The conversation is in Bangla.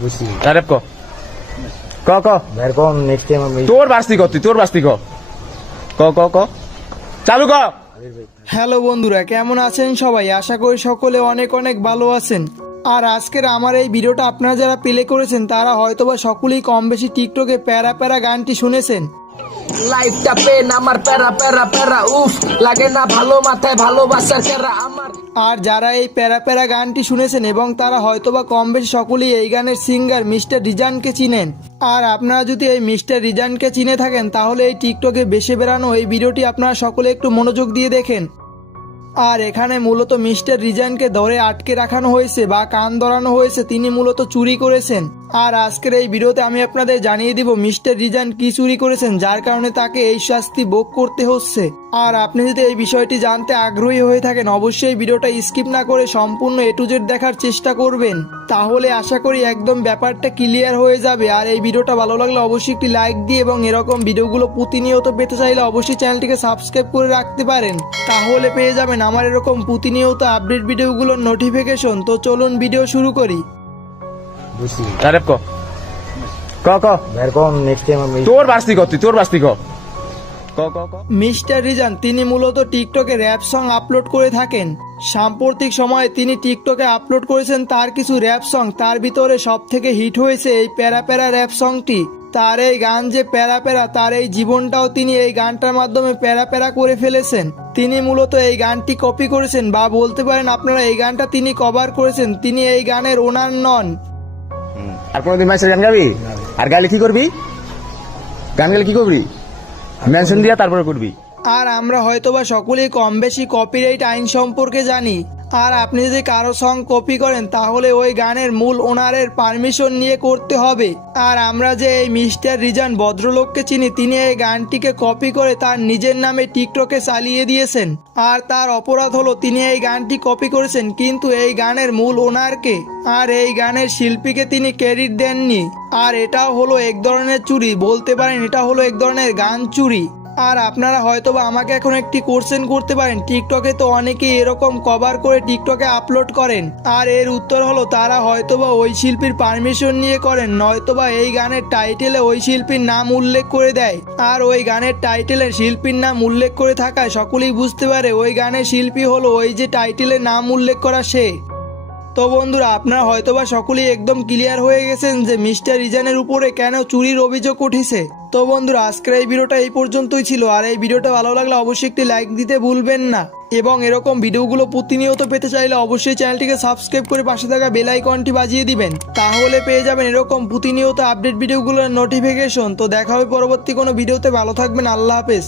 বুঝছি আরে ক ক ক এরকম নেক্সট টাইম আমি তোর বাস্তি ক তুই তোর বাস্তি ক ক ক ক চালু ক। হ্যালো বন্ধুরা, কেমন আছেন সবাই? আশা করি সকলে অনেক অনেক ভালো আছেন। আর আজকের আমার এই ভিডিওটা আপনারা যারা প্লে করেছেন তারা হয়তোবা সকলেই কম বেশি টিকটকে প্যারা প্যারা গানটি শুনেছেন। লাইফটা পেন আমার প্যারা প্যারা প্যারা উফ লাগে না ভালো মাথায় ভালোবাসার প্যারা আমার। আর যারা এই প্যারা প্যারা গানটি শুনেছেন এবং তারা হয়তোবা কম বেশি সকলেই এই গানের সিঙ্গার মিস্টার রিজানকে চিনেন। আর আপনারা যদি এই মিস্টার রিজানকে চিনে থাকেন তাহলে এই টিকটকে বেশি বেরানো এই ভিডিওটি আপনারা সকলে একটু মনোযোগ দিয়ে দেখেন। আর এখানে মূলত মিস্টার রিজানকে ধরে আটকে রাখানো হয়েছে বা কান ধরানো হয়েছে, তিনি মূলত চুরি করেছেন। আর আজকের এই ভিডিওতে আমি আপনাদের জানিয়ে দিব মিস্টার রিজান কি চুরি করেছেন যার কারণে তাকে এই শাস্তি ভোগ করতে হচ্ছে। আর আপনি যদি এই বিষয়টি জানতে আগ্রহী হয়ে থাকেন অবশ্যই ভিডিওটা স্কিপ না করে সম্পূর্ণ এ টু জেড দেখার চেষ্টা করবেন, তাহলে আশা করি একদম ব্যাপারটা ক্লিয়ার হয়ে যাবে। আর এই ভিডিওটা ভালো লাগলে অবশ্যই একটি লাইক দিয়ে এবং এরকম ভিডিওগুলো প্রতিনিয়ত পেতে চাইলে অবশ্যই চ্যানেলটিকে সাবস্ক্রাইব করে রাখতে পারেন, তাহলে পেয়ে যাবেন আমার এরকম প্রতিনিয়ত আপডেট ভিডিওগুলোর নোটিফিকেশন। তো চলুন ভিডিও শুরু করি। বুঝছি আরে ক ক ক এরকম নেক্সট টাইম আমি তোর বাস্তি ক তুই তোর বাস্তি ক ক ক ক। মিস্টার রিজান তিনি মূলত টিকটকে র্যাপ সং আপলোড করে থাকেন। সাম্প্রতিক সময়ে তিনি টিকটকে আপলোড করেছেন তার কিছু র্যাপ সং, তার ভিতরে সব থেকে হিট হয়েছে এই প্যারা প্যারা র্যাপ সংটি। তার এই গান যে প্যারা প্যারা, তার এই জীবনটাও তিনি এই গানটার মাধ্যমে প্যারা প্যারা করে ফেলেছেন। তিনি মূলত এই গানটি কপি করেছেন বা বলতে পারেন আপনারা এই গানটা তিনি কভার করেছেন, তিনি এই গানের ওনার নন। আর কোনদিন মাসের গান গাবি? আর গাইলে কি করবি? গান গাইলে কি করবি? মেনশন দিয়া তারপরে করবি। আর আমরা হয়তোবা সকলেই কম বেশি কপিরাইট আইন সম্পর্কে জানি। আর আপনি যদি কারো সং কপি করেন তাহলে ওই গানের মূল ওনারের পারমিশন নিয়ে করতে হবে। আর আমরা যে এই মিস্টার রিজান ভদ্রলোককে চিনি, তিনি এই গানটিকে কপি করে তার নিজের নামে টিকটকে চালিয়ে দিয়েছেন। আর তার অপরাধ হলো তিনি এই গানটি কপি করেছেন কিন্তু এই গানের মূল ওনারকে আর এই গানের শিল্পীকে তিনি ক্রেডিট দেননি। আর এটাও হলো এক ধরনের চুরি, বলতে পারেন এটা হলো এক ধরনের গান চুরি। আর আপনারা হয়তোবা আমাকে এখন একটি কোশ্চেন করতে পারেন, টিকটকে তো অনেকেই এরকম কভার করে টিকটকে আপলোড করেন। আর এর উত্তর হলো তারা হয়তোবা ওই শিল্পীর পারমিশন নিয়ে করেন, নয়তোবা এই গানের টাইটেলে ওই শিল্পীর নাম উল্লেখ করে দেয়। আর ওই গানের টাইটেলে শিল্পীর নাম উল্লেখ করে থাকায় সকলেই বুঝতে পারে ওই গানের শিল্পী হলো ওই যে টাইটেলে নাম উল্লেখ করা সে। তো বন্ধুরা, আপনারা হয়তোবা সকলেই একদম ক্লিয়ার হয়ে গেছেন যে মিস্টার রিজানের উপরে কেন চুরির অভিযোগ উঠেছে। তো বন্ধুরা, আজকের এই ভিডিওটা এই পর্যন্তই ছিল। আর এই ভিডিওটা ভালো লাগলে অবশ্যই একটি লাইক দিতে ভুলবেন না এবং এরকম ভিডিওগুলো প্রতিনিয়ত পেতে চাইলে অবশ্যই চ্যানেলটিকে সাবস্ক্রাইব করে পাশে থাকা বেল আইকনটি বাজিয়ে দিবেন, তাহলে পেয়ে যাবেন এরকম প্রতিনিয়ত আপডেট ভিডিওগুলোর নোটিফিকেশন। তো দেখা হবে পরবর্তী কোনো ভিডিওতে, ভালো থাকবেন, আল্লাহ হাফেজ।